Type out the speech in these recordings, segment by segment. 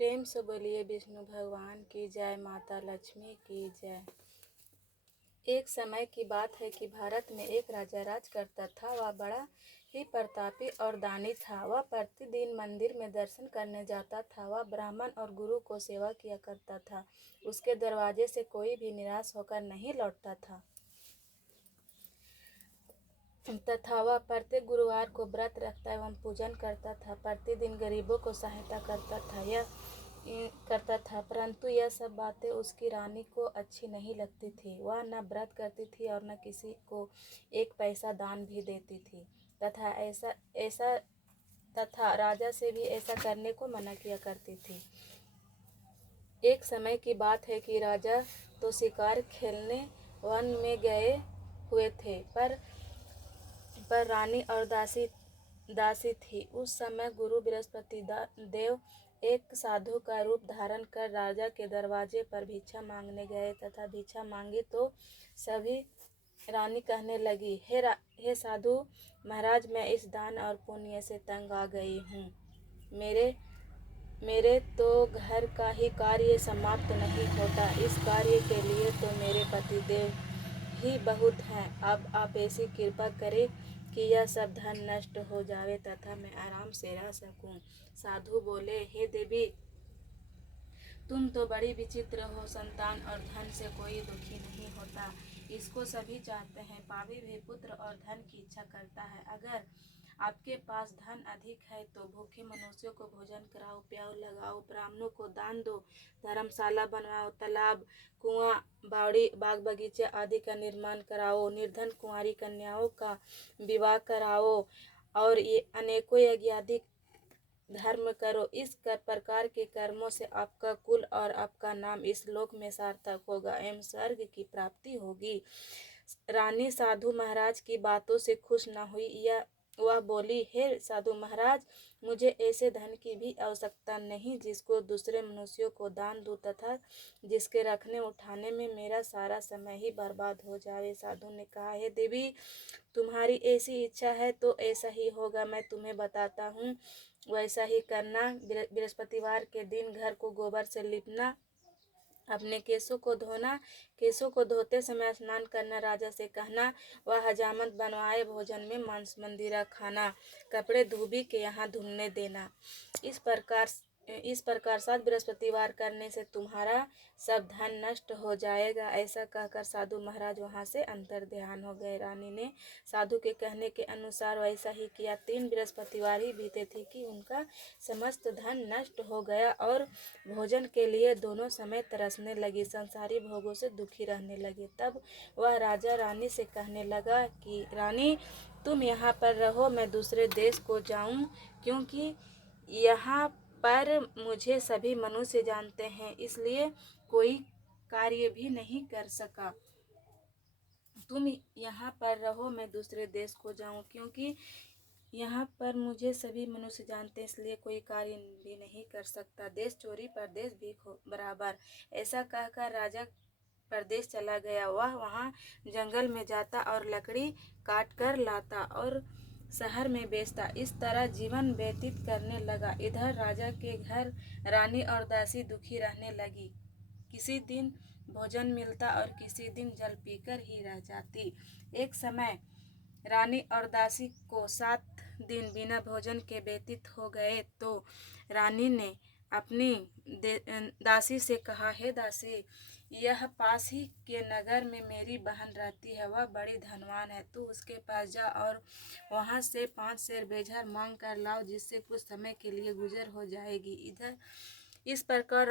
प्रेम से बोलिए विष्णु भगवान की जय, माता लक्ष्मी की जय। एक समय की बात है कि भारत में एक राजा राज करता था। वह बड़ा ही प्रतापी और दानी था। वह प्रतिदिन मंदिर में दर्शन करने जाता था। वह ब्राह्मण और गुरु को सेवा किया करता था। उसके दरवाजे से कोई भी निराश होकर नहीं लौटता था तथा वह प्रत्येक गुरुवार को व्रत रखता एवं पूजन करता था। प्रतिदिन गरीबों को सहायता करता था, परंतु यह सब बातें उसकी रानी को अच्छी नहीं लगती थी। वह न व्रत करती थी और न किसी को एक पैसा दान भी देती थी तथा ऐसा ऐसा तथा राजा से भी ऐसा करने को मना किया करती थी। एक समय की बात है कि राजा तो शिकार खेलने वन में गए हुए थे, पर रानी और दासी थी। उस समय गुरु बृहस्पति देव एक साधु का रूप धारण कर राजा के दरवाजे पर भिक्षा मांगने गए तथा भिक्षा मांगी तो सभी रानी कहने लगी, हे साधु महाराज, मैं इस दान और पुण्य से तंग आ गई हूँ। मेरे तो घर का ही कार्य समाप्त नहीं होता। इस कार्य के लिए तो मेरे पतिदेव ही बहुत हैं। अब आप ऐसी कृपा करें कि यह सब धन नष्ट हो जावे तथा मैं आराम से रह सकूं। साधु बोले, हे देवी, तुम तो बड़ी विचित्र हो। संतान और धन से कोई दुखी नहीं होता, इसको सभी चाहते हैं। पापी भी पुत्र और धन की इच्छा करता है। अगर आपके पास धन अधिक है तो भूखे मनुष्यों को भोजन कराओ, प्याऊ लगाओ, ब्राह्मणों को दान दो, धर्मशाला बनवाओ, तालाब, कुआं, बावड़ी, बाग बगीचे आदि का निर्माण कराओ, निर्धन कुंवारी कन्याओं का विवाह कराओ और ये अनेकों यज्ञ आदि धर्म करो। इस प्रकार के कर्मों से आपका कुल और आपका नाम इस लोक में सार्थक होगा एवं स्वर्ग की प्राप्ति होगी। रानी साधु महाराज की बातों से खुश न हुई। वह बोली, हे साधु महाराज, मुझे ऐसे धन की भी आवश्यकता नहीं जिसको दूसरे मनुष्यों को दान दूं तथा जिसके रखने उठाने में मेरा सारा समय ही बर्बाद हो जाए। साधु ने कहा, हे देवी, तुम्हारी ऐसी इच्छा है तो ऐसा ही होगा। मैं तुम्हें बताता हूँ, वैसा ही करना। बृहस्पतिवार के दिन घर को गोबर से लिपना, अपने केसों को धोना, केसों को धोते समय स्नान करना, राजा से कहना वह हजामत बनवाए, भोजन में मांस मंदिरा खाना, कपड़े धोबी के यहाँ धुलने देना। इस प्रकार 7 बृहस्पतिवार करने से तुम्हारा सब धन नष्ट हो जाएगा। ऐसा कहकर साधु महाराज वहां से अंतर ध्यान हो गए। रानी ने साधु के कहने के अनुसार वैसा ही किया। 3 बृहस्पतिवार ही बीते थे कि उनका समस्त धन नष्ट हो गया और भोजन के लिए दोनों समय तरसने लगी, संसारी भोगों से दुखी रहने लगे। तब वह राजा रानी से कहने लगा कि रानी, तुम यहाँ पर रहो, मैं दूसरे देश को जाऊं, क्योंकि यहाँ पर मुझे सभी मनुष्य जानते हैं, इसलिए कोई कार्य भी नहीं कर सका। तुम यहाँ पर रहो, मैं दूसरे देश को जाऊं, क्योंकि यहाँ पर मुझे सभी मनुष्य जानते हैं, इसलिए कोई कार्य भी नहीं कर सकता। देश चोरी परदेश भीख बराबर। ऐसा कहकर राजा परदेश चला गया। वह वहाँ जंगल में जाता और लकड़ी काट कर लाता और शहर में बेचता। इस तरह जीवन व्यतीत करने लगा। इधर राजा के घर रानी और दासी दुखी रहने लगी। किसी दिन भोजन मिलता और किसी दिन जल पीकर ही रह जाती। एक समय रानी और दासी को 7 दिन बिना भोजन के व्यतीत हो गए तो रानी ने अपनी दासी से कहा, हे दासी, यह पास ही के नगर में मेरी बहन रहती है। वह बड़ी धनवान है। तू उसके पास जा और वहां से 5 सेर बेझर मांग कर लाओ, जिससे कुछ समय के लिए गुजर हो जाएगी। इस प्रकार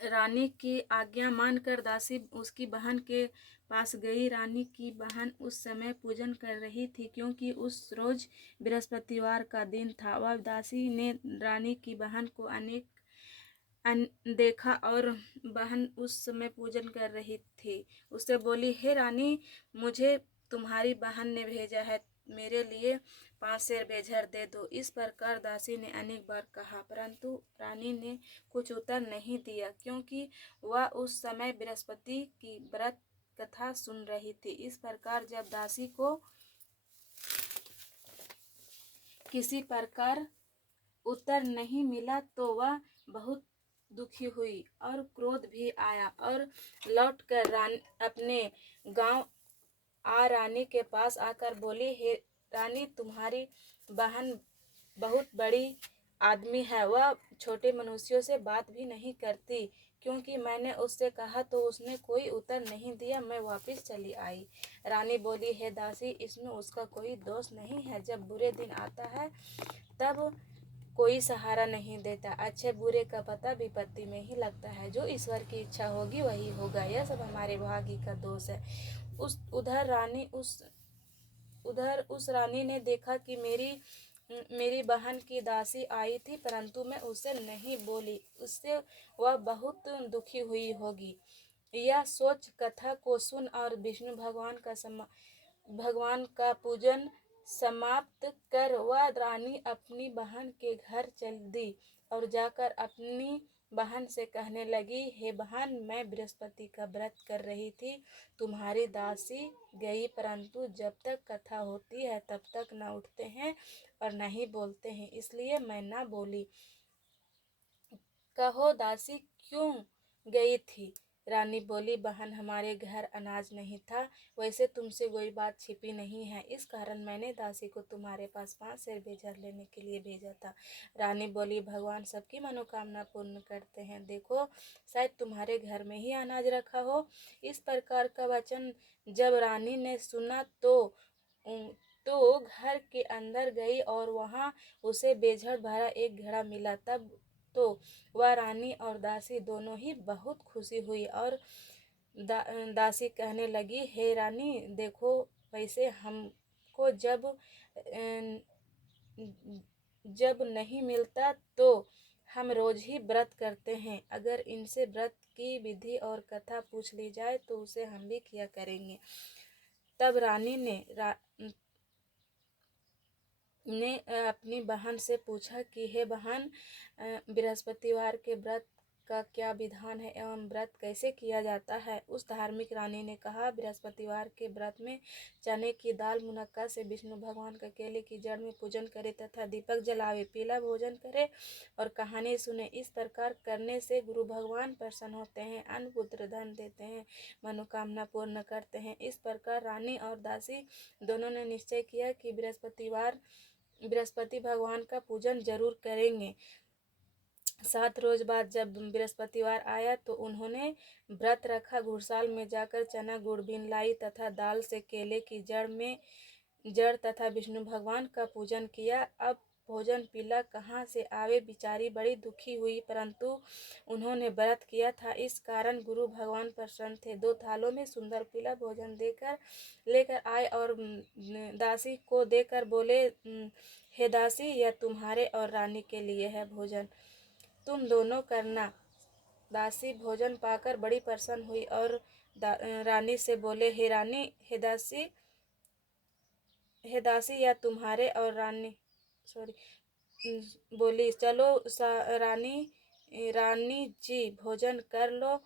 रानी की आज्ञा मानकर दासी उसकी बहन के पास गई। रानी की बहन उस समय पूजन कर रही थी, क्योंकि उस रोज बृहस्पतिवार का दिन था। वह दासी ने रानी की बहन को देखा और बहन उस समय पूजन कर रही थी। उससे बोली, हे रानी, मुझे तुम्हारी बहन ने भेजा है, मेरे लिए 5 सेर बेझर दे दो। इस प्रकार दासी ने अनेक बार कहा, परंतु रानी ने कुछ उत्तर नहीं दिया, क्योंकि वह उस समय बृहस्पति की व्रत कथा सुन रही थी। इस प्रकार जब दासी को किसी प्रकार उत्तर नहीं मिला तो वह बहुत दुखी हुई और क्रोध भी आया और लौटकर अपने गांव रानी के पास आकर बोली, हे रानी, तुम्हारी बहन बहुत बड़ी आदमी है, वह छोटे मनुष्यों से बात भी नहीं करती। क्योंकि मैंने उससे कहा तो उसने कोई उत्तर नहीं दिया, मैं वापस चली आई। रानी बोली, हे दासी, इसमें उसका कोई दोष नहीं है। जब बुरे दिन आता है तब कोई सहारा नहीं देता। अच्छे बुरे का पता विपत्ति में ही लगता है। जो ईश्वर की इच्छा होगी वही होगा। यह सब हमारे भाग्य का दोष है। उधर उस रानी ने देखा कि मेरी बहन की दासी आई थी, परंतु मैं उसे नहीं बोली। उससे वह बहुत दुखी हुई होगी। यह सोच कथा को सुन और विष्णु भगवान का पूजन समाप्त कर वह रानी अपनी बहन के घर चल दी और जाकर अपनी बहन से कहने लगी, हे बहन, मैं बृहस्पति का व्रत कर रही थी, तुम्हारी दासी गई, परंतु जब तक कथा होती है तब तक न उठते हैं और न ही बोलते हैं, इसलिए मैं न बोली। कहो दासी क्यों गई थी? रानी बोली, बहन, हमारे घर अनाज नहीं था, वैसे तुमसे कोई बात छिपी नहीं है, इस कारण मैंने दासी को तुम्हारे पास 5 सेर बेजर लेने के लिए भेजा था। रानी बोली, भगवान सबकी मनोकामना पूर्ण करते हैं, देखो शायद तुम्हारे घर में ही अनाज रखा हो। इस प्रकार का वचन जब रानी ने सुना तो घर के अंदर गई और वहां उसे बेझड़ भरा एक घड़ा मिला। तब तो वह रानी और दासी दोनों ही बहुत खुशी हुई और दासी कहने लगी, हे रानी, देखो, वैसे हमको जब नहीं मिलता तो हम रोज ही व्रत करते हैं। अगर इनसे व्रत की विधि और कथा पूछ ली जाए तो उसे हम भी किया करेंगे। तब रानी ने अपनी बहन से पूछा कि हे बहन, बृहस्पतिवार के व्रत का क्या विधान है एवं व्रत कैसे किया जाता है? उस धार्मिक रानी ने कहा, बृहस्पतिवार के व्रत में चने की दाल मुनक्का से विष्णु भगवान का केले की जड़ में पूजन करे तथा दीपक जलावे, पीला भोजन करे और कहानी सुने। इस प्रकार करने से गुरु भगवान प्रसन्न होते हैं, अन्न पुत्र धन देते हैं, मनोकामना पूर्ण करते हैं। इस प्रकार रानी और दासी दोनों ने निश्चय किया कि बृहस्पति भगवान का पूजन जरूर करेंगे। 7 रोज बाद जब बृहस्पतिवार आया तो उन्होंने व्रत रखा। घुड़साल में जाकर चना गुड़ बीन लाई तथा दाल से केले की जड़ तथा विष्णु भगवान का पूजन किया। अब भोजन पीला कहाँ से आवे? बेचारी बड़ी दुखी हुई, परंतु उन्होंने व्रत किया था, इस कारण गुरु भगवान प्रसन्न थे। 2 थालों में सुंदर पीला भोजन लेकर आए और दासी को देकर बोले, हे दासी, यह तुम्हारे और रानी के लिए है, भोजन तुम दोनों करना। दासी भोजन पाकर बड़ी प्रसन्न हुई और रानी से बोले, हे दासी, यह तुम्हारे और रानी बोली, चलो रानी जी भोजन कर लो।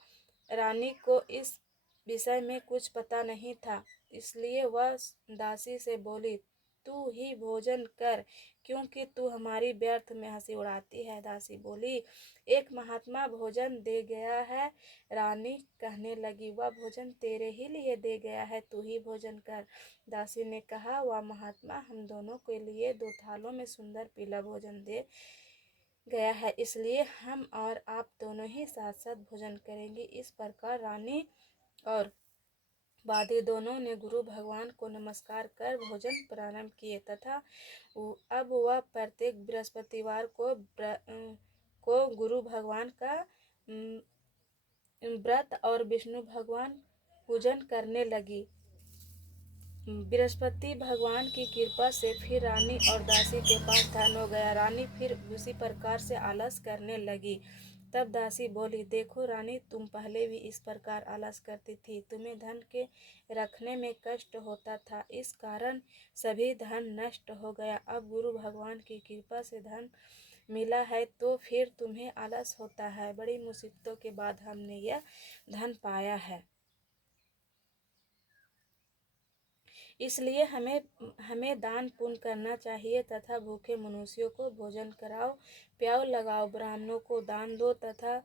रानी को इस विषय में कुछ पता नहीं था, इसलिए वह दासी से बोली, तू ही भोजन कर, क्योंकि तू हमारी व्यर्थ में हंसी उड़ाती है। दासी बोली, एक महात्मा भोजन दे गया है। रानी कहने लगी, वह भोजन तेरे ही लिए दे गया है, तू ही भोजन कर। दासी ने कहा, वह महात्मा हम दोनों के लिए 2 थालों में सुंदर पीला भोजन दे गया है, इसलिए हम और आप दोनों ही साथ साथ भोजन करेंगे। इस प्रकार रानी और वादी दोनों ने गुरु भगवान को नमस्कार कर भोजन प्रारंभ किए तथा अब वह प्रत्येक बृहस्पतिवार को गुरु भगवान का व्रत और विष्णु भगवान पूजन करने लगी। बृहस्पति भगवान की कृपा से फिर रानी और दासी के पास धन हो गया। रानी फिर उसी प्रकार से आलस करने लगी। तब दासी बोली, देखो रानी, तुम पहले भी इस प्रकार आलस करती थी, तुम्हें धन के रखने में कष्ट होता था, इस कारण सभी धन नष्ट हो गया। अब गुरु भगवान की कृपा से धन मिला है तो फिर तुम्हें आलस होता है। बड़ी मुसीबतों के बाद हमने यह धन पाया है। इसलिए हमें दान पुण्य करना चाहिए तथा भूखे मनुष्यों को भोजन कराओ, प्याऊ लगाओ, ब्राह्मणों को दान दो तथा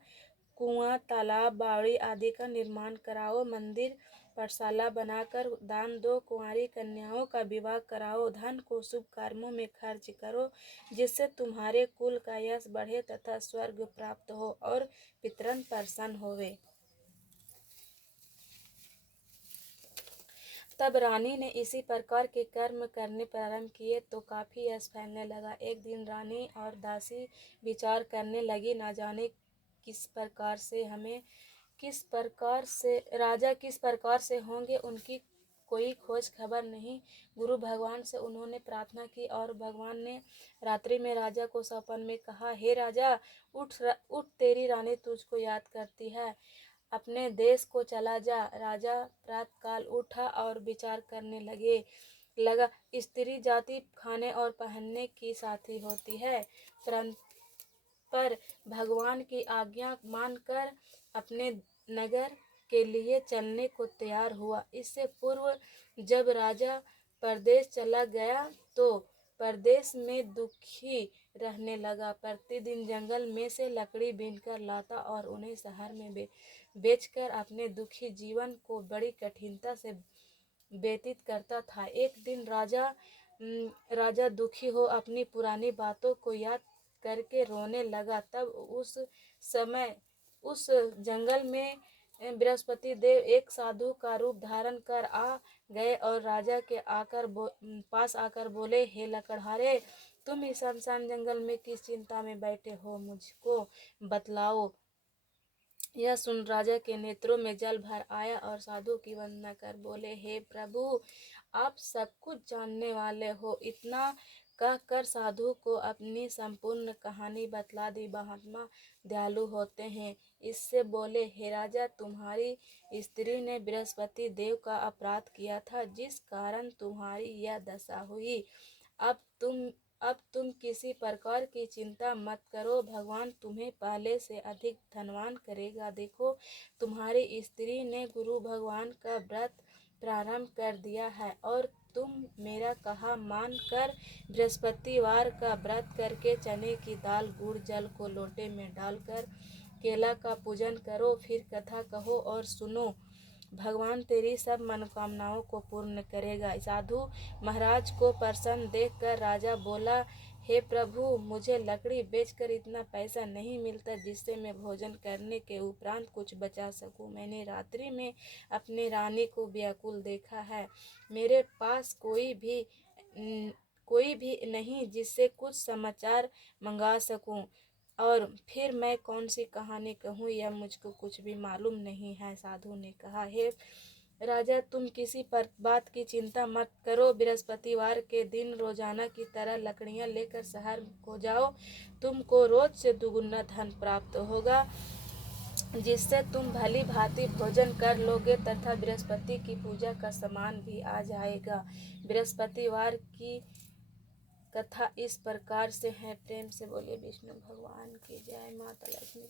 कुआं, तालाब, बावड़ी आदि का निर्माण कराओ, मंदिर, पाठशाला बनाकर दान दो, कुंवारी कन्याओं का विवाह कराओ, धन को शुभ कर्मों में खर्च करो, जिससे तुम्हारे कुल का यश बढ़े तथा स्वर्ग प्राप्त हो और पितरन प्रसन्न होवे। तब रानी ने इसी प्रकार के कर्म करने प्रारंभ किए तो काफी यश फैलने लगा। एक दिन रानी और दासी विचार करने लगी, न जाने किस प्रकार से होंगे, उनकी कोई खोज खबर नहीं। गुरु भगवान से उन्होंने प्रार्थना की और भगवान ने रात्रि में राजा को सपन में कहा, हे राजा, उठ तेरी रानी तुझको याद करती है, अपने देश को चला जा। राजा प्रातःकाल उठा और विचार करने लगा। स्त्री जाति खाने और पहनने की साथी होती है, पर भगवान की आज्ञा मानकर अपने नगर के लिए चलने को तैयार हुआ। इससे पूर्व जब राजा परदेश चला गया तो परदेश में दुखी रहने लगा। प्रतिदिन जंगल में से लकड़ी बीनकर लाता और उन्हें शहर में बेचकर अपने दुखी जीवन को बड़ी कठिनता से व्यतीत करता था। एक दिन राजा दुखी हो अपनी पुरानी बातों को याद करके रोने लगा। तब उस समय उस जंगल में बृहस्पति देव एक साधु का रूप धारण कर आ गए और राजा के पास आकर बोले, हे लकड़हारे, तुम इस शमशान जंगल में किस चिंता में बैठे हो, मुझको बतलाओ। यह सुन राजा के नेत्रों में जल भर आया और साधु की वंदना कर बोले, हे प्रभु, आप सब कुछ जानने वाले हो। इतना कहकर साधु को अपनी संपूर्ण कहानी बतला दी। महात्मा दयालु होते हैं, इससे बोले, हे राजा, तुम्हारी स्त्री ने बृहस्पति देव का अपराध किया था, जिस कारण तुम्हारी यह दशा हुई। अब तुम किसी प्रकार की चिंता मत करो, भगवान तुम्हें पहले से अधिक धनवान करेगा। देखो, तुम्हारी स्त्री ने गुरु भगवान का व्रत प्रारंभ कर दिया है और तुम मेरा कहा मान कर बृहस्पतिवार का व्रत करके चने की दाल, गुड़, जल को लोटे में डालकर केला का पूजन करो। फिर कथा कहो और सुनो, भगवान तेरी सब मनोकामनाओं को पूर्ण करेगा। साधु महाराज को प्रसन्न देखकर राजा बोला, हे प्रभु, मुझे लकड़ी बेचकर इतना पैसा नहीं मिलता जिससे मैं भोजन करने के उपरांत कुछ बचा सकूं। मैंने रात्रि में अपनी रानी को व्याकुल देखा है। मेरे पास कोई भी नहीं जिससे कुछ समाचार मंगा सकूं, और फिर मैं कौन सी कहानी कहूँ, यह मुझको कुछ भी मालूम नहीं है। साधु ने कहा, हे राजा, तुम किसी बात की चिंता मत करो। बृहस्पतिवार के दिन रोजाना की तरह लकड़ियां लेकर शहर को जाओ। तुमको रोज से दुगुना धन प्राप्त होगा, जिससे तुम भली भांति भोजन कर लोगे तथा बृहस्पति की पूजा का सामान भी आ जाएगा। बृहस्पतिवार की कथा इस प्रकार से है। प्रेम से बोले विष्णु भगवान की जय। माता लक्ष्मी।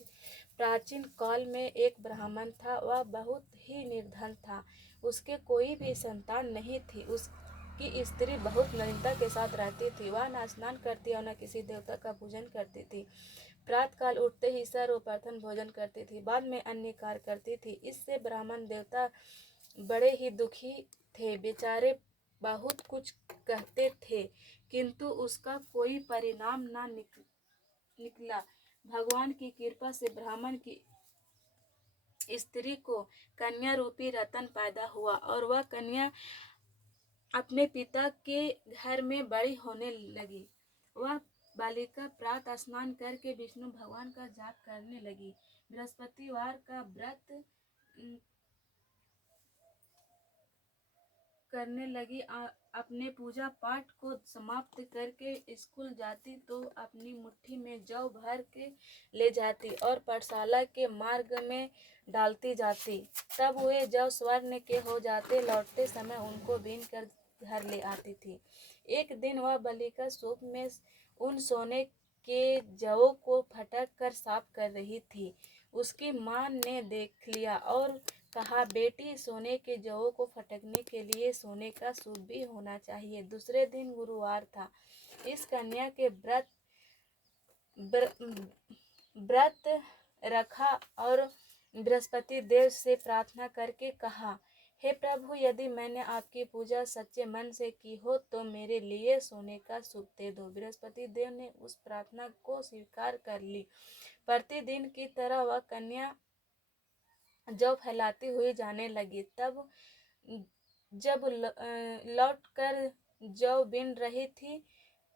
प्राचीन काल में एक ब्राह्मण था, वह बहुत ही निर्धन था। उसके कोई भी संतान नहीं थी। उसकी स्त्री बहुत नम्रता के साथ रहती थी। वह न स्नान करती और न किसी देवता का पूजन करती थी। प्रातःकाल उठते ही सर्वप्रथम भोजन करती थी, बाद में अन्य कार्य करती थी। इससे ब्राह्मण देवता बड़े ही दुखी थे। बेचारे बहुत कुछ कहते थे किंतु उसका कोई परिणाम न निकला। भगवान की कृपा से ब्राह्मण की स्त्री को कन्या रूपी रतन पैदा हुआ और वह कन्या अपने पिता के घर में बड़ी होने लगी। वह बालिका प्रातः स्नान करके विष्णु भगवान का जाप करने लगी। बृहस्पतिवार का व्रत करने लगी। अपने पूजा पाठ को समाप्त करके स्कूल जाती तो अपनी मुट्ठी में जौ भर के ले जाती और पाठशाला के मार्ग में डालती जाती। तब वे जौ स्वर्ण के हो जाते। लौटते समय उनको बीन कर घर ले आती थी। एक दिन वह बालिका सूप में उन सोने के जौ को फटक कर साफ कर रही थी। उसकी माँ ने देख लिया और कहा, बेटी, सोने के जौ को फटकने के लिए सोने का सूप भी होना चाहिए। दूसरे दिन गुरुवार था। इस कन्या के व्रत रखा और बृहस्पति देव से प्रार्थना करके कहा, हे प्रभु, यदि मैंने आपकी पूजा सच्चे मन से की हो तो मेरे लिए सोने का सूप दे दो। बृहस्पति देव ने उस प्रार्थना को स्वीकार कर ली। प्रतिदिन की तरह वह कन्या जौ फैलाती हुई जाने लगी। तब जब लौटकर जौ बिन रही थी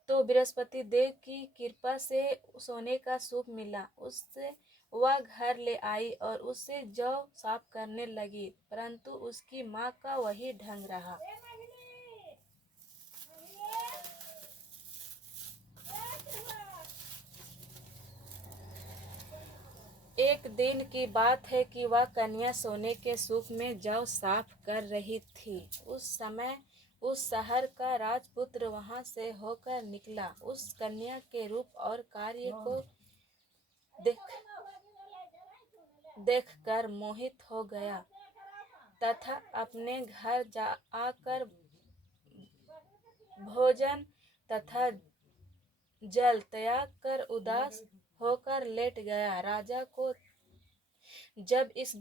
तो बृहस्पति देव की कृपा से सोने का सूप मिला। उससे वह घर ले आई और उससे जौ साफ करने लगी, परंतु उसकी माँ का वही ढंग रहा। एक दिन की बात है कि वह कन्या सोने के सूप में जौ साफ कर रही थी। उस समय उस शहर का राजपुत्र वहां से होकर निकला। उस कन्या के रूप और कार्य को देखकर मोहित हो गया तथा अपने घर आकर भोजन तथा जल त्याग कर उदास होकर लेट गया। राजा को जब इस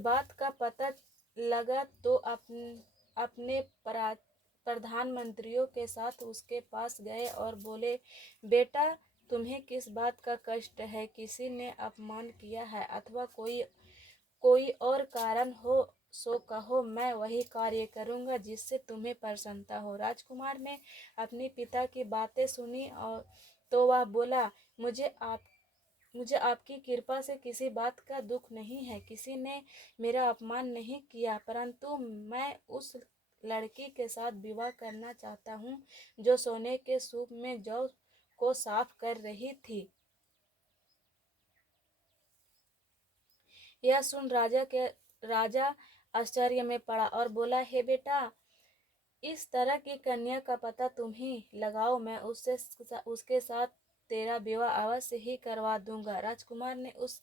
बात का पता लगा तो अपने प्रधानमंत्रियों के साथ उसके पास गए और बोले, बेटा, तुम्हें किस बात का कष्ट है? किसी ने अपमान किया है अथवा कोई और कारण हो सो कहो, मैं वही कार्य करूंगा जिससे तुम्हें प्रसन्नता हो। राजकुमार ने अपने पिता की बातें सुनी और तो वह बोला, मुझे आपकी कृपा से किसी बात का दुख नहीं है। किसी ने मेरा अपमान नहीं किया, परंतु मैं उस लड़की के साथ विवाह करना चाहता हूँ जो सोने के सूप में जौ को साफ कर रही थी। यह सुन राजा आश्चर्य में पड़ा और बोला, हे बेटा, इस तरह की कन्या का पता तुम ही लगाओ, मैं उसके साथ तेरा विवाह अवश्य ही करवा दूंगा। राजकुमार ने उस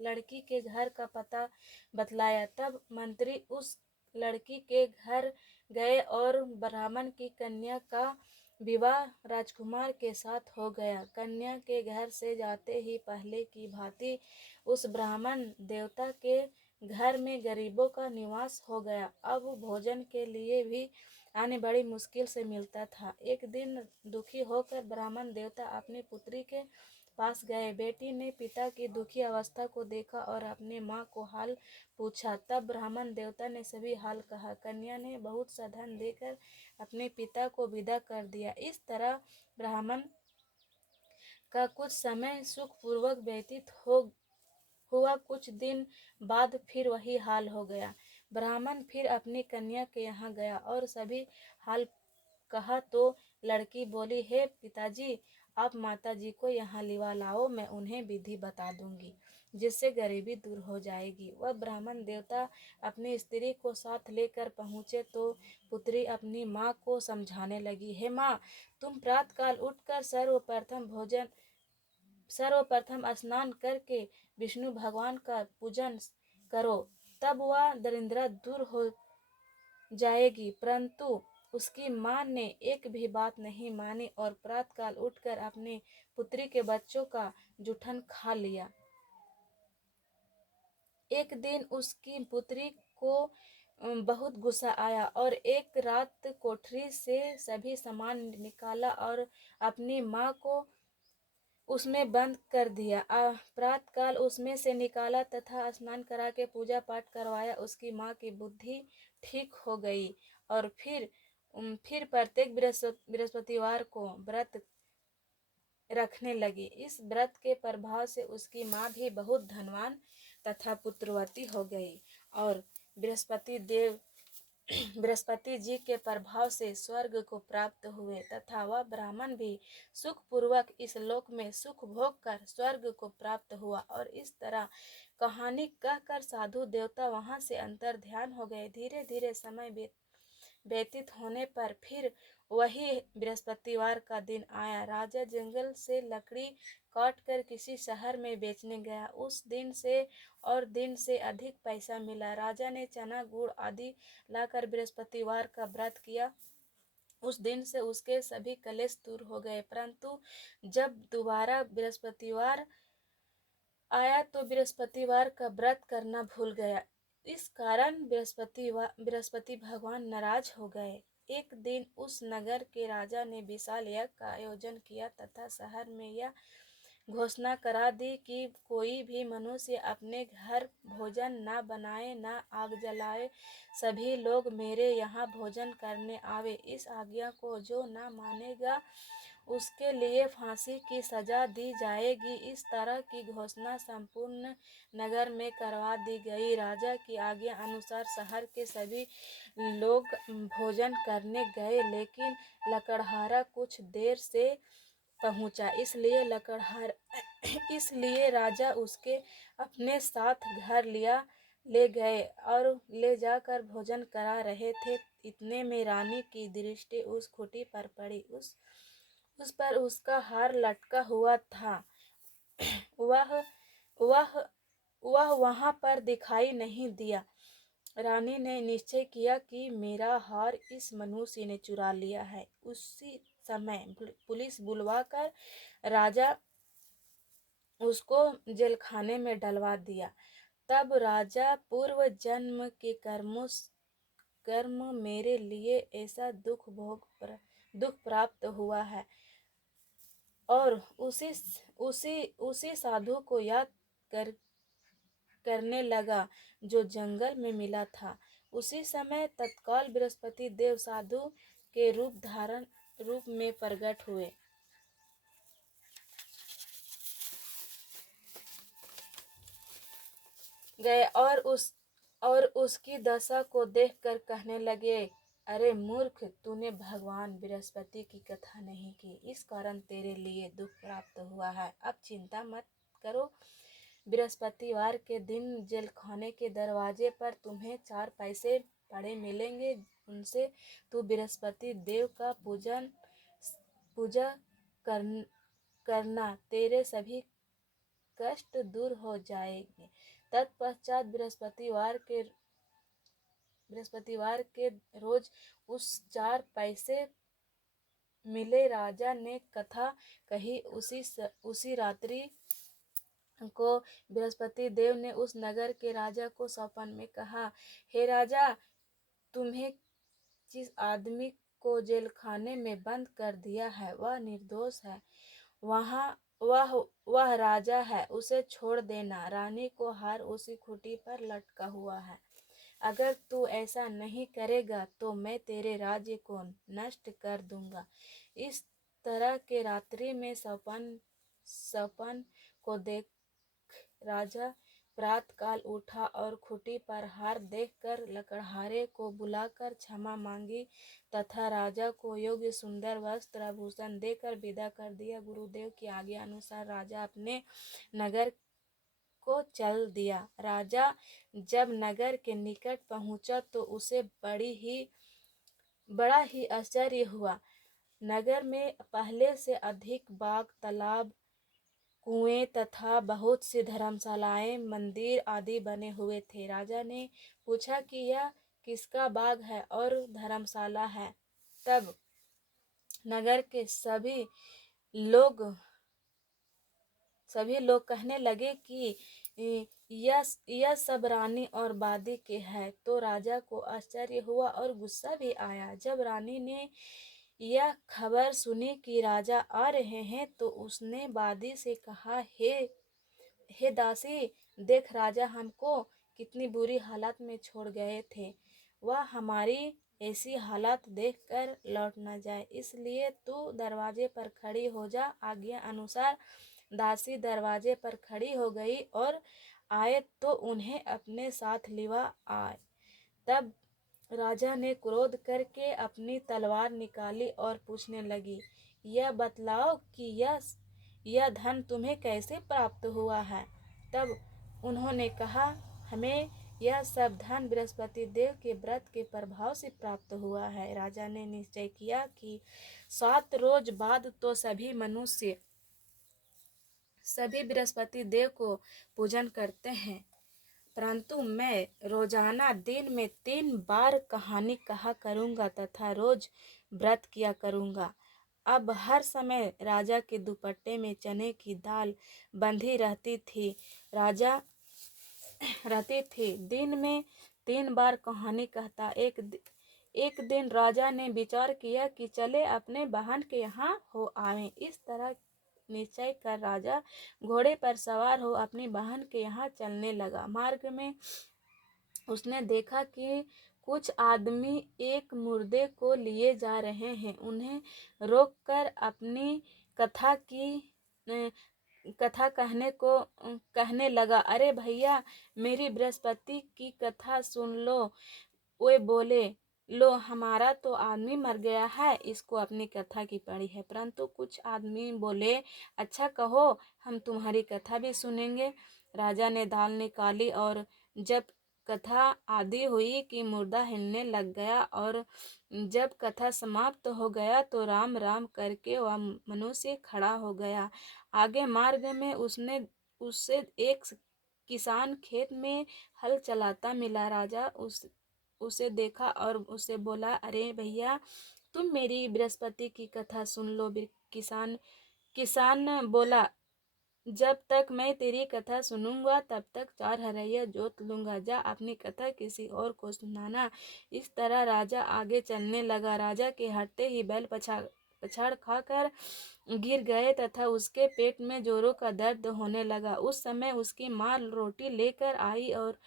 लड़की के घर का पता बतलाया। तब मंत्री उस लड़की के घर गए और ब्राह्मण की कन्या का विवाह राजकुमार के साथ हो गया। कन्या के घर से जाते ही पहले की भांति उस ब्राह्मण देवता के घर में गरीबों का निवास हो गया। अब भोजन के लिए भी आने बड़ी मुश्किल से मिलता था। एक दिन दुखी होकर ब्राह्मण देवता अपनी पुत्री के पास गए। बेटी ने पिता की दुखी अवस्था को देखा और अपने माँ को हाल पूछा। तब ब्राह्मण देवता ने सभी हाल कहा। कन्या ने बहुत सा धन देकर अपने पिता को विदा कर दिया। इस तरह ब्राह्मण का कुछ समय सुखपूर्वक व्यतीत हुआ। कुछ दिन बाद फिर वही हाल हो गया। ब्राह्मण फिर अपनी कन्या के यहाँ गया और सभी हाल कहा तो लड़की बोली, हे पिताजी, आप माताजी को यहाँ लिवा लाओ, मैं उन्हें विधि बता दूंगी जिससे गरीबी दूर हो जाएगी। वह ब्राह्मण देवता अपनी स्त्री को साथ लेकर पहुँचे तो पुत्री अपनी माँ को समझाने लगी, हे माँ, तुम प्रातःकाल उठकर सर्वप्रथम स्नान करके विष्णु भगवान का पूजन करो, तब वह दरिद्रता दूर हो जाएगी। परंतु उसकी माँ ने एक भी बात नहीं मानी और प्रातःकाल उठकर अपने पुत्री के बच्चों का जूठन खा लिया। एक दिन उसकी पुत्री को बहुत गुस्सा आया और एक रात कोठरी से सभी सामान निकाला और अपनी माँ को उसमें बंद कर दिया। प्रातःकाल उसमें से निकाला तथा स्नान करा के पूजा पाठ करवाया। उसकी माँ की बुद्धि ठीक हो गई और फिर प्रत्येक बृहस्पतिवार को व्रत रखने लगी। इस व्रत के प्रभाव से उसकी माँ भी बहुत धनवान तथा पुत्रवती हो गई और बृहस्पति जी के प्रभाव से स्वर्ग को प्राप्त हुए तथा वह ब्राह्मण भी सुखपूर्वक इस लोक में सुख भोग कर स्वर्ग को प्राप्त हुआ। और इस तरह कहानी कहकर साधु देवता वहां से अंतर ध्यान हो गए। धीरे धीरे समय व्यतीत होने पर फिर वही बृहस्पतिवार का दिन आया। राजा जंगल से लकड़ी काट कर किसी शहर में बेचने गया। उस दिन से और दिन से अधिक पैसा मिला। राजा ने चना गुड़ आदि लाकर बृहस्पतिवार का व्रत किया। उस दिन से उसके सभी कलेश दूर हो गए। परंतु जब दोबारा बृहस्पतिवार आया तो बृहस्पतिवार का व्रत करना भूल गया। इस कारण बृहस्पति भगवान नाराज हो गए। एक दिन उस नगर के राजा ने विशाल यज्ञ का आयोजन किया तथा शहर में यह घोषणा करा दी कि कोई भी मनुष्य अपने घर भोजन न बनाए न आग जलाए, सभी लोग मेरे यहाँ भोजन करने आवे। इस आज्ञा को जो न मानेगा उसके लिए फांसी की सजा दी जाएगी। इस तरह की घोषणा संपूर्ण नगर में करवा दी गई। राजा की आज्ञा अनुसार शहर के सभी लोग भोजन करने गए, लेकिन लकड़हारा कुछ देर से पहुंचा, इसलिए राजा उसके अपने साथ घर ले गए और ले जाकर भोजन करा रहे थे। इतने में रानी की दृष्टि उस खूंटी पर पड़ी। उस पर उसका हार लटका हुआ था। वह वह वह वहां पर दिखाई नहीं दिया। रानी ने निश्चय किया कि मेरा हार इस मनुष्य ने चुरा लिया है। उसी समय पुलिस बुलवाकर राजा उसको जेलखाने में डलवा दिया। तब राजा पूर्व जन्म के कर्म मेरे लिए ऐसा दुख प्राप्त हुआ है और उसी साधु को याद करने लगा जो जंगल में मिला था। उसी समय तत्काल बृहस्पति देव साधु के रूप में प्रकट हुए गए और उसकी दशा को देखकर कहने लगे, अरे मूर्ख, तूने भगवान बृहस्पति की कथा नहीं की, इस कारण तेरे लिए दुख प्राप्त हुआ है। अब चिंता मत करो। बृहस्पतिवार के दिन जेलखाने के दरवाजे पर तुम्हें 4 पैसे पड़े मिलेंगे। उनसे तू बृहस्पति देव का पूजा करना, तेरे सभी कष्ट दूर हो जाएंगे। तत्पश्चात बृहस्पतिवार के रोज उस 4 पैसे मिले। राजा ने कथा कही। उसी रात्रि को बृहस्पति देव ने उस नगर के राजा को स्वप्न में कहा, हे राजा, तुम्हें जिस आदमी को जेलखाने में बंद कर दिया है वह निर्दोष है। वह राजा है, उसे छोड़ देना। रानी को हार उसी खूंटी पर लटका हुआ है। अगर तू ऐसा नहीं करेगा तो मैं तेरे राज्य को नष्ट कर दूंगा। इस तरह के रात्रि में सपन को देख राजा प्रातःकाल उठा और खूंटी पर हार देखकर लकड़हारे को बुलाकर क्षमा मांगी तथा राजा को योग्य सुंदर वस्त्र आभूषण देकर विदा कर दिया। गुरुदेव की आज्ञा अनुसार राजा अपने नगर को चल दिया। राजा जब नगर के निकट पहुंचा तो उसे बड़ा ही आश्चर्य हुआ। नगर में पहले से अधिक बाग, तालाब, कुएं तथा बहुत सी धर्मशालाएं, मंदिर आदि बने हुए थे। राजा ने पूछा कि यह किसका बाग है और धर्मशाला है। तब नगर के सभी लोग कहने लगे कि यह सब रानी और वादी के हैं। तो राजा को आश्चर्य हुआ और गुस्सा भी आया। जब रानी ने यह खबर सुनी कि राजा आ रहे हैं तो उसने वादी से कहा, हे दासी, देख, राजा हमको कितनी बुरी हालत में छोड़ गए थे। वह हमारी ऐसी हालत देखकर लौट न जाए, इसलिए तू दरवाजे पर खड़ी हो जा। आज्ञा अनुसार दासी दरवाजे पर खड़ी हो गई और आए तो उन्हें अपने साथ लिवा आए। तब राजा ने क्रोध करके अपनी तलवार निकाली और पूछने लगी, यह बतलाओ कि यह धन तुम्हें कैसे प्राप्त हुआ है। तब उन्होंने कहा, हमें यह सब धन बृहस्पति देव के व्रत के प्रभाव से प्राप्त हुआ है। राजा ने निश्चय किया कि 7 रोज बाद तो सभी बृहस्पति देव को पूजन करते हैं, परंतु मैं रोजाना दिन में 3 बार कहानी कहा करूँगा तथा रोज व्रत किया करूँगा। अब हर समय राजा के दुपट्टे में चने की दाल बंधी रहती थी। दिन में 3 बार कहानी कहता। एक दिन राजा ने विचार किया कि चले अपने बहन के यहाँ हो आवें। इस तरह निश्चय कर राजा घोड़े पर सवार हो अपनी बहन के यहाँ चलने लगा। मार्ग में उसने देखा कि कुछ आदमी एक मुर्दे को लिए जा रहे हैं। उन्हें रोककर अपनी कथा कहने लगा, अरे भैया, मेरी बृहस्पति की कथा सुन लो। वे बोले, लो, हमारा तो आदमी मर गया है, इसको अपनी कथा की पड़ी है। परंतु कुछ आदमी बोले, अच्छा कहो, हम तुम्हारी कथा भी सुनेंगे। राजा ने दाल निकाली और जब कथा आदि हुई कि मुर्दा हिलने लग गया और जब कथा समाप्त हो गया तो राम राम करके वह मनुष्य खड़ा हो गया। आगे मार्ग में उससे एक किसान खेत में हल चलाता मिला। राजा उसे देखा और उसे बोला, अरे भैया, तुम मेरी बृहस्पति की कथा सुन लो। किसान बोला, जब तक मैं तेरी कथा सुनूंगा तब तक 4 हरैया जोत लूंगा। जा अपनी कथा किसी और को सुनाना। इस तरह राजा आगे चलने लगा। राजा के हटते ही बैल पछाड़ खाकर गिर गए तथा उसके पेट में जोरों का दर्द होने लगा। उस समय उसकी माँ रोटी लेकर आई और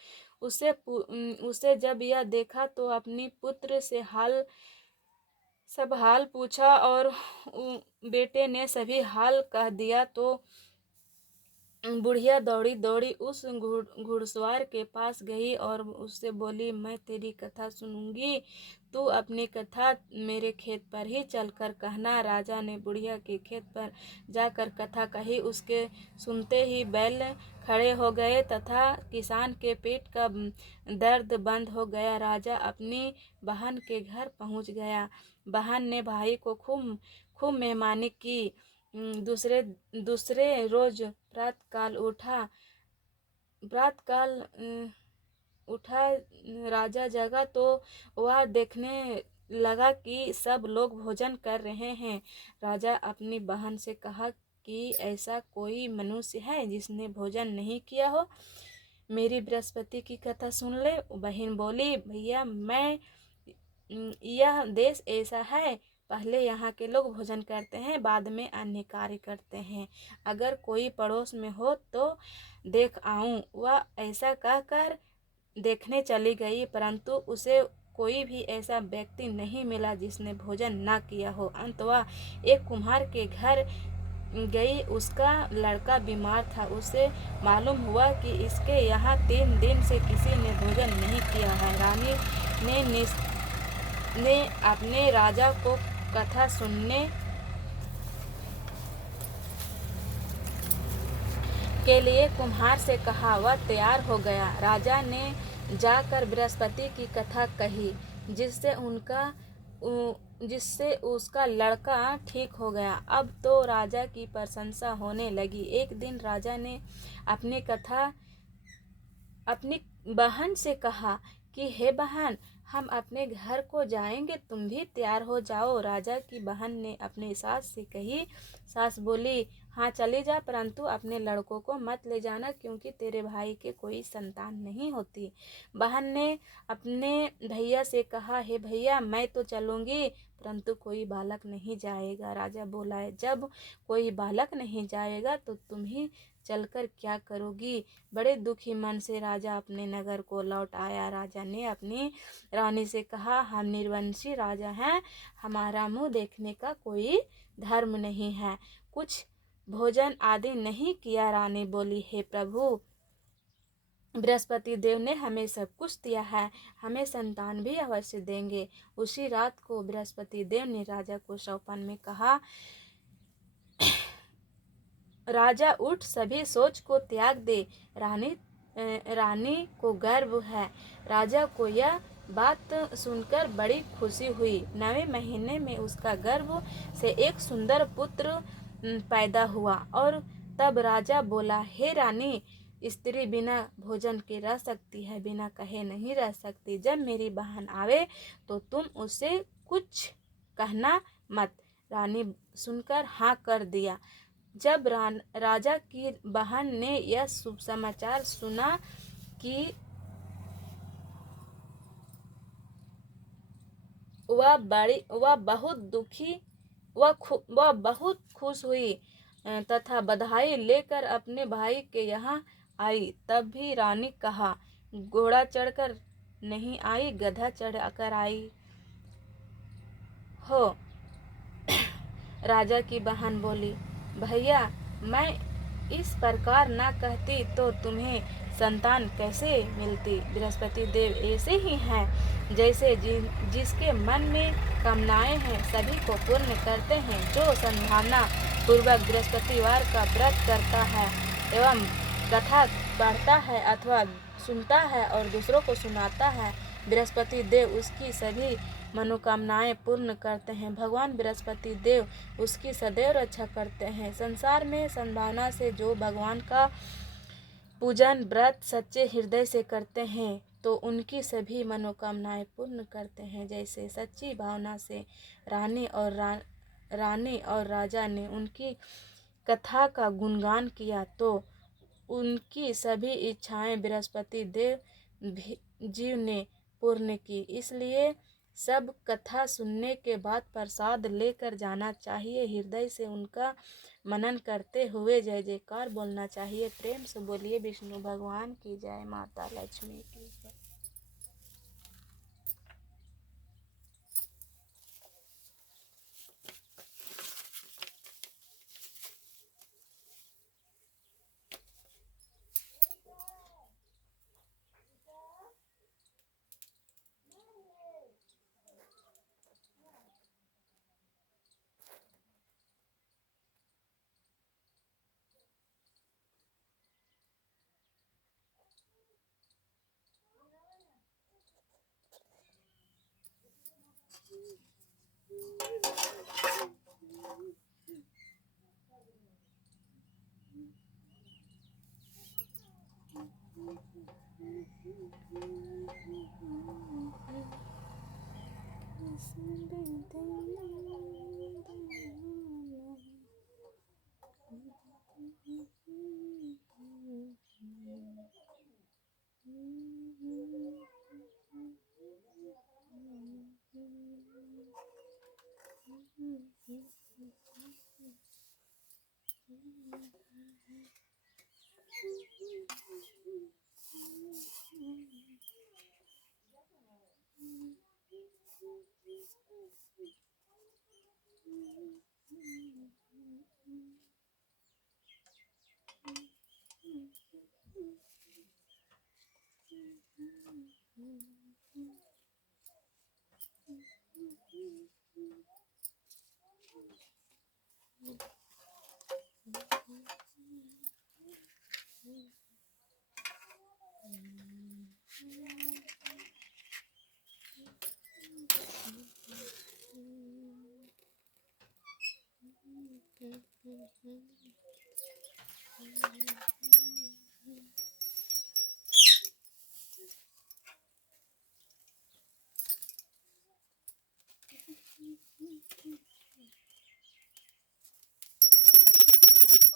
उसे जब यह देखा तो अपनी पुत्र से सब हाल पूछा और बेटे ने सभी हाल कह दिया। तो बुढ़िया दौड़ी दौड़ी उस घुड़सवार के पास गई और उससे बोली, मैं तेरी कथा सुनूंगी, तू अपनी कथा मेरे खेत पर ही चलकर कहना। राजा ने बुढ़िया के खेत पर जाकर कथा कही। उसके सुनते ही बैल खड़े हो गए तथा किसान के पेट का दर्द बंद हो गया। राजा अपनी बहन के घर पहुंच गया। बहन ने भाई को खूब मेहमानी की। दूसरे रोज प्रातःकाल उठा राजा जगा तो वह देखने लगा कि सब लोग भोजन कर रहे हैं। राजा अपनी बहन से कहा कि ऐसा कोई मनुष्य है जिसने भोजन नहीं किया हो, मेरी बृहस्पति की कथा सुन ले। बहन बोली, भैया, यह देश ऐसा है, पहले यहाँ के लोग भोजन करते हैं, बाद में अन्य कार्य करते हैं। अगर कोई पड़ोस में हो तो देख आऊं। वह ऐसा कहकर देखने चली गई, परंतु उसे कोई भी ऐसा व्यक्ति नहीं मिला जिसने भोजन न किया हो। अंत वह एक कुम्हार के घर गई। उसका लड़का बीमार था। उसे मालूम हुआ कि इसके यहाँ 3 दिन से किसी ने भोजन नहीं किया है। रानी ने अपने राजा को कथा सुनने के लिए कुम्हार से कहा। वह तैयार हो गया। राजा ने जाकर बृहस्पति की कथा कही, जिससे उसका लड़का ठीक हो गया। अब तो राजा की प्रशंसा होने लगी। एक दिन राजा ने अपनी बहन से कहा कि हे बहन, हम अपने घर को जाएंगे, तुम भी तैयार हो जाओ। राजा की बहन ने अपनी सास से कही। सास बोली, हाँ, चली जा, परंतु अपने लड़कों को मत ले जाना, क्योंकि तेरे भाई के कोई संतान नहीं होती। बहन ने अपने भैया से कहा, हे भैया, मैं तो चलूंगी, परंतु कोई बालक नहीं जाएगा। राजा बोला, जब कोई बालक नहीं जाएगा तो तुम ही चलकर क्या करोगी। बड़े दुखी मन से राजा अपने नगर को लौट आया। राजा ने अपनी रानी से कहा, हम निर्वंशी राजा हैं, हमारा मुंह देखने का कोई धर्म नहीं है, कुछ भोजन आदि नहीं किया। रानी बोली, हे प्रभु, बृहस्पति देव ने हमें सब कुछ दिया है, हमें संतान भी अवश्य देंगे। उसी रात को बृहस्पति देव ने राजा को सौपन में कहा, राजा उठ, सभी सोच को त्याग दे। रानी रानी को गर्व है। राजा को यह बात सुनकर बड़ी खुशी हुई। 9वें महीने में उसका गर्भ से एक सुंदर पुत्र पैदा हुआ और तब राजा बोला, हे रानी, स्त्री बिना भोजन के रह सकती है, बिना कहे नहीं रह सकती। जब मेरी बहन आवे तो तुम उसे कुछ कहना मत। रानी सुनकर हाँ कर दिया। जब राजा की बहन ने यह शुभ समाचार सुना कि वह बहुत दुखी वह बहुत खुश हुई तथा बधाई लेकर अपने भाई के यहाँ आई। तब भी रानी कहा, घोड़ा चढ़कर नहीं आई, गधा चढ़कर आई हो। राजा की बहन बोली, भैया, मैं इस प्रकार ना कहती तो तुम्हें संतान कैसे मिलती। बृहस्पति देव ऐसे ही हैं जैसे जिसके मन में कामनाएं हैं सभी को पूर्ण करते हैं। जो संभावना पूर्वक बृहस्पतिवार का व्रत करता है एवं कथा पढ़ता है अथवा सुनता है और दूसरों को सुनाता है, बृहस्पति देव उसकी सभी मनोकामनाएं पूर्ण करते हैं। भगवान बृहस्पति देव उसकी सदैव रक्षा करते हैं। संसार में संभावना से जो भगवान का पूजन व्रत सच्चे हृदय से करते हैं तो उनकी सभी मनोकामनाएं पूर्ण करते हैं। जैसे सच्ची भावना से रानी और राजा ने उनकी कथा का गुणगान किया तो उनकी सभी इच्छाएं बृहस्पति देव जीव ने पूर्ण की। इसलिए सब कथा सुनने के बाद प्रसाद लेकर जाना चाहिए। हृदय से उनका मनन करते हुए जय जयकार बोलना चाहिए। प्रेम से बोलिए विष्णु भगवान की जय, माता लक्ष्मी की जय।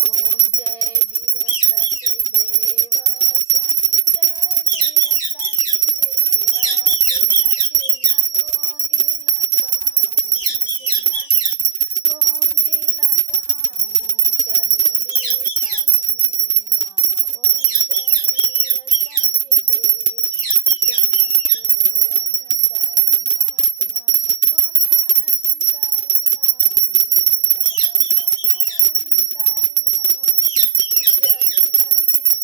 ओम जय बृहस्पति देवा, शनि जय बृहस्पति देवा। चिन्ह चिन्ह भोगी लगाऊं, चिन्ह भोगी लगाऊं, कदली फल मेवा। ओम जय बृहस्पति देव, तुम पूरन परमात्मा, तुम अंतर्यामी प्रभु, तुम अंतर्यामी। जगता पिता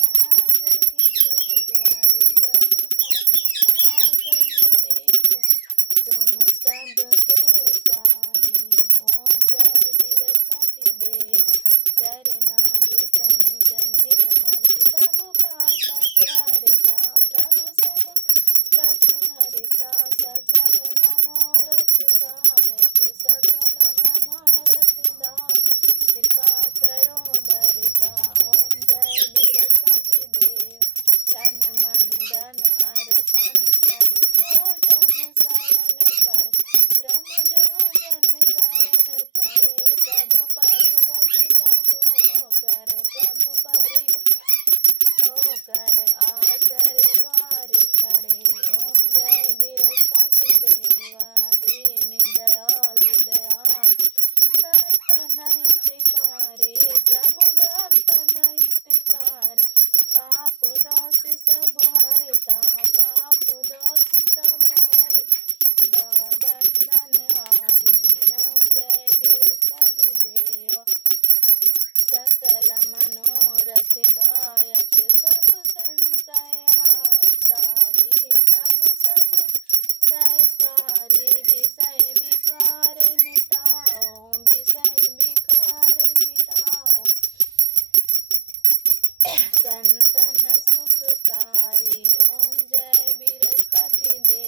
सकल मनोरथ दायक सब संशय हार तारी प्रभु सब सय तारी विषय विकार मिटाओ विषय विकार मिटाओ संतन सुखकारी ओम जय बृहस्पति देव।